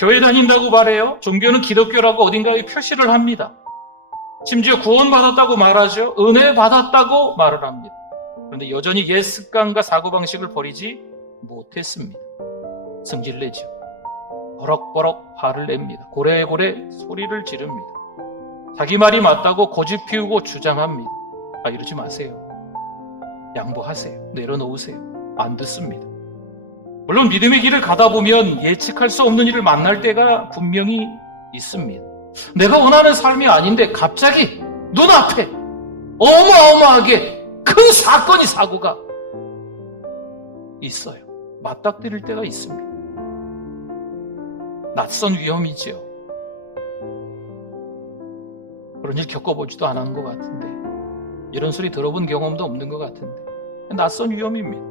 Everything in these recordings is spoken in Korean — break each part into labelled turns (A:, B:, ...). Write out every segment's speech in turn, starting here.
A: 교회 다닌다고 말해요. 종교는 기독교라고 어딘가에 표시를 합니다. 심지어 구원받았다고 말하죠. 은혜 받았다고 말을 합니다. 그런데 여전히 옛 습관과 사고방식을 버리지 못했습니다. 성질내죠. 버럭버럭 화를 냅니다. 고래고래 소리를 지릅니다. 자기 말이 맞다고 고집 피우고 주장합니다. 아, 이러지 마세요. 양보하세요. 내려놓으세요. 안 듣습니다. 물론 믿음의 길을 가다 보면 예측할 수 없는 일을 만날 때가 분명히 있습니다. 내가 원하는 삶이 아닌데 갑자기 눈앞에 어마어마하게 큰 사건이 사고가 있어요. 맞닥뜨릴 때가 있습니다. 낯선 위험이지요. 그런 일 겪어보지도 않은 것 같은데, 이런 소리 들어본 경험도 없는 것 같은데, 낯선 위험입니다.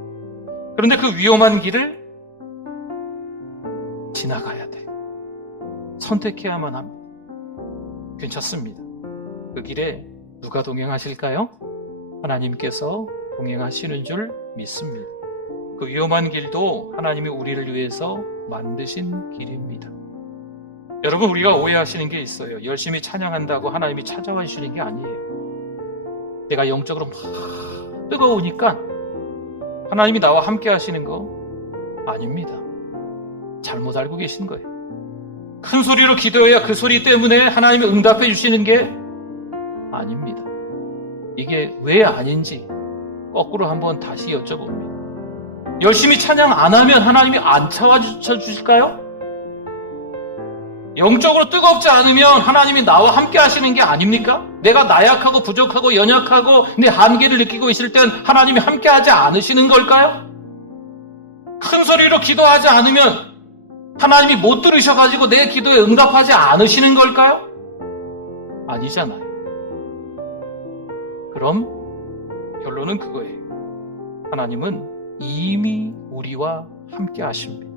A: 그런데 그 위험한 길을 선택해야만 합니다. 괜찮습니다. 그 길에 누가 동행하실까요? 하나님께서 동행하시는 줄 믿습니다. 그 위험한 길도 하나님이 우리를 위해서 만드신 길입니다. 여러분, 우리가 오해하시는 게 있어요. 열심히 찬양한다고 하나님이 찾아와 주시는 게 아니에요. 내가 영적으로 막 뜨거우니까 하나님이 나와 함께 하시는 거 아닙니다. 잘못 알고 계신 거예요. 큰 소리로 기도해야 그 소리 때문에 하나님이 응답해 주시는 게 아닙니다. 이게 왜 아닌지 거꾸로 한번 다시 여쭤봅니다. 열심히 찬양 안 하면 하나님이 안 찾아주실까요? 주실까요? 영적으로 뜨겁지 않으면 하나님이 나와 함께 하시는 게 아닙니까? 내가 나약하고 부족하고 연약하고 내 한계를 느끼고 있을 땐 하나님이 함께 하지 않으시는 걸까요? 큰 소리로 기도하지 않으면 하나님이 못 들으셔가지고 내 기도에 응답하지 않으시는 걸까요? 아니잖아요. 그럼 결론은 그거예요. 하나님은 이미 우리와 함께 하십니다.